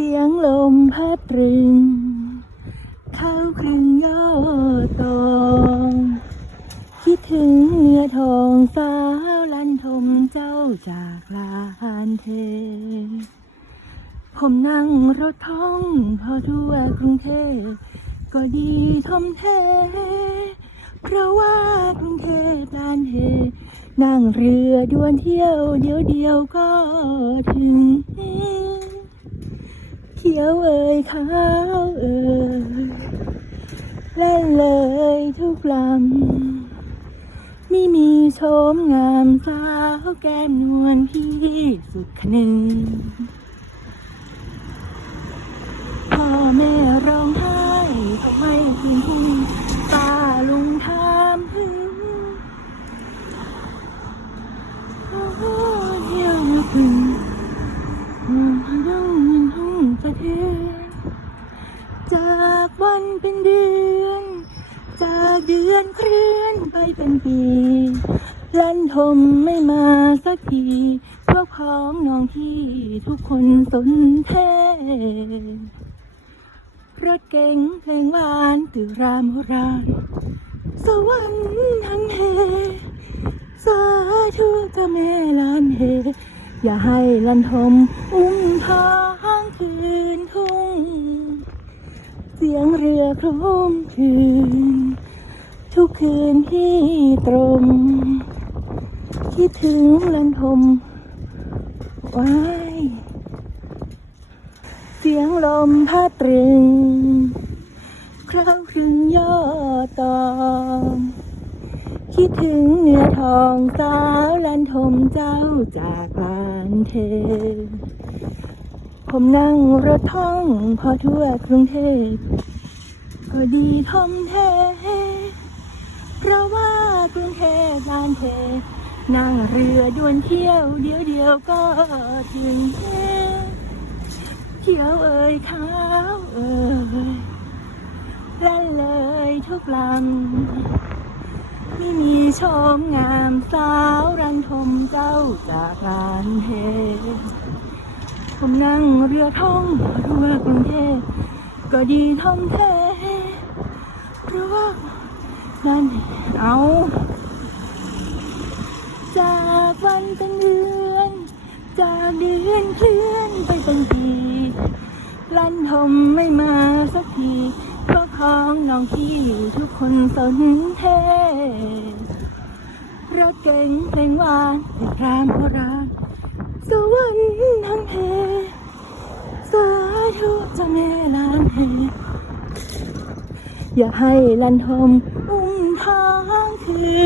สียงลมพัดรึงเข้าครึ่งยอดตองคิดถึงเนื้อทองสาวลันทมเจ้าจากลานเท ผมนั่งรถท้องพอทั่วกรุงเทพก็ดีทมเท เพราะว่ากรุงเทพลานเท นั่งเรือด่วนเที่ยวเดียวเดียวก็ถึง ขียวเอ่ยขาวเอ่ยแล่นเลยทุกลำไม่มีโฉมงามสาวแก้มนวลพี่สุดขนึงพ่อแม่ร้องไห้ทำไมคืนทุ่งตาลุงถามถึงโอ้เที่ยวนึกถึง เป็นเดือน จากเดือนเคลื่อนไปเป็นปีลันทมไม่มาสักทีพวกพ้องน้องพี่ทุกคนสนเทรถเก๋งเพลงหวานตื่รามโราณสวรรค์ทั้งเฮสาธุเจ้าแม่ลานเฮอย่าให้ลันทมอุ้มท้างคืน สียงเรือโครมคืน ทุกคืนที่ตรงคิดถึงลันทมว้ายเสียงลมพัดตรึงคราวครึงยอตองคิดถึงเนื้อทองสาวลันทมเจ้าจากลานเท ผมนั่งรถท่องพอทั่วกรุงเทพก็ดีทอมเทเพราะว่ากรุงเทพลานเทนั่งเรือด่วนเที่ยวเดียวเดียวก็ถึงเขียวเอ่ยขาวเอ่ยลั่นเลยทุกลำไม่มีชมงามสาวรันทมเจ้าจากลานเท ผมนั่งเรือท่องทั่วกรุงเทพก็ดีท่องเทเพราะว่านั่นเอาจากวันเป็นเดือน จากเดือนเคลื่อนไปเป็นปีลั่นทมไม่มาสักทีเพราะพ้องน้องพี่ทุกคนสนเทรถเก๋งเพลงหวานเพลงพรามโบราณสวรรค์ทั้งเทสาธุเจ้าแม่ลานเท อย่าให้ลันทมอุ้มทางคืน